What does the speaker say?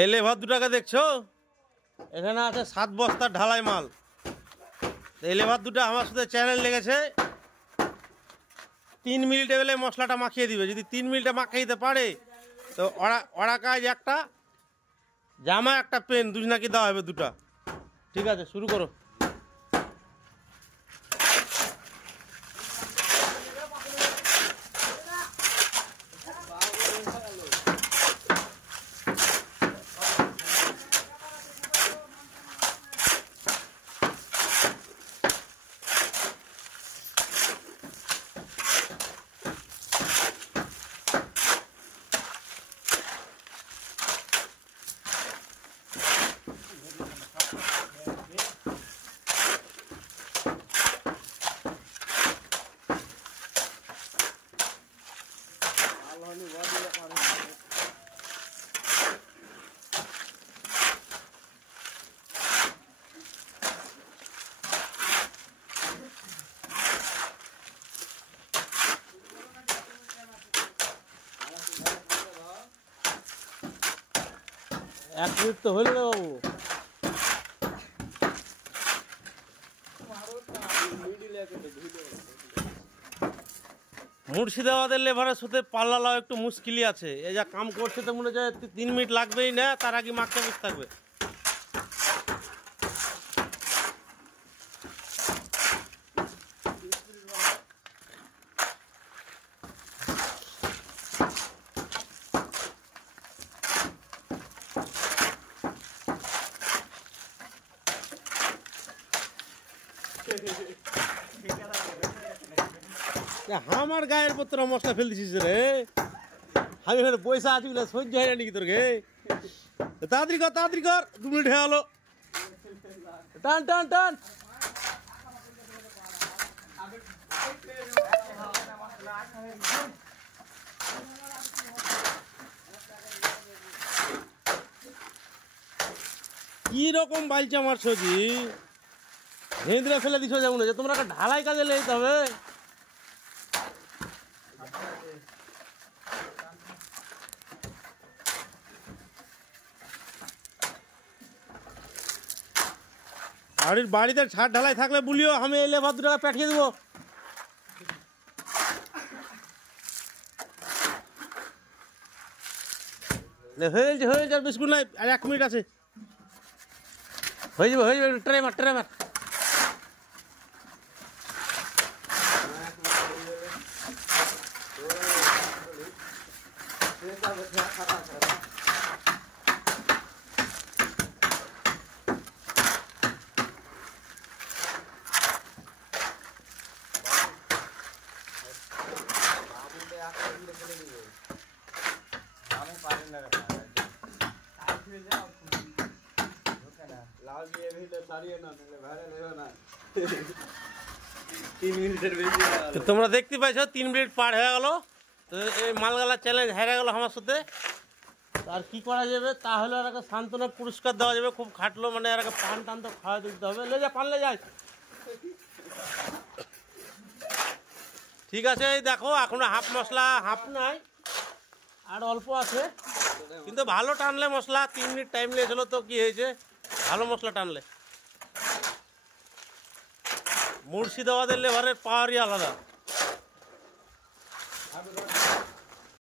এই লেভার দুটাকে দেখছো, এখানে আছে 7 বস্তার ঢালাই মাল। এই লেভার দুটো আমার সাথে চ্যানেল লেগেছে 3 মিনিটে বেলে মশলাটা মাখিয়ে দিবে। যদি 3 মিনিটে মাখিয়ে দিতে পারে তো ওরা কাজ একটা জামা একটা পেন দুজনাকে দেওয়া হবে দুটা। ঠিক আছে, শুরু করো। এক মিনিট তো হইল না বাবু। মুর্শিদাবাদের লেভারের সাথে পাল্লা লাও একটু মুশকিলই আছে। এই যা কাম করছে তো মনে হচ্ছে 3 মিনিট লাগবেই না, তার আগে মাখতে বসে থাকবে। আমার গায়ের পত্র মশলা ফেল দিছিস রে, আমি এখানে পয়সা আছি বলে সহ্য হয় না নাকি তোর গে? তাড়াতাড়ি কর 2 মিনিট হয়ে গেল। টান টান টান। কি রকম বাইলছে আমার সজি, ভেঁদরে ফেলে দিছ যেমন হচ্ছে। তোমরা একটা ঢালাই কাজে লেগে হবে। বাড়িতে ছাদ ঢালাই থাকলে বলিও, আমি এলে ভাত 2 টাকা পাঠিয়ে দেবো। হয়ে যাবে বিস্কুট নাই, আর 1 মিনিট আছে। হয়ে যাবে ট্রে মার। তোমরা দেখতে পাইছো 3 মিনিট পার হয়ে গেল। তো এই মালগালা চ্যালেঞ্জ হেরে গেল আমার সাথে। আর কি করা যাবে, তাহলে আর একটা সান্ত্বনা পুরস্কার দেওয়া যাবে। খুব খাটলো, মানে আর একটা পান টান তো খাওয়া দিতে হবে। লে যা পানলে যাই। ঠিক আছে, এই দেখো এখনো হাফ মশলা হাফ নাই, আর অল্প আছে, কিন্তু ভালো টানলে মশলা। 3 মিনিট টাইম লেগেছিল তো কি হয়েছে, ভালো মশলা টানলে। মুর্শিদাবাদের লেভারের পাওয়ারই আলাদা।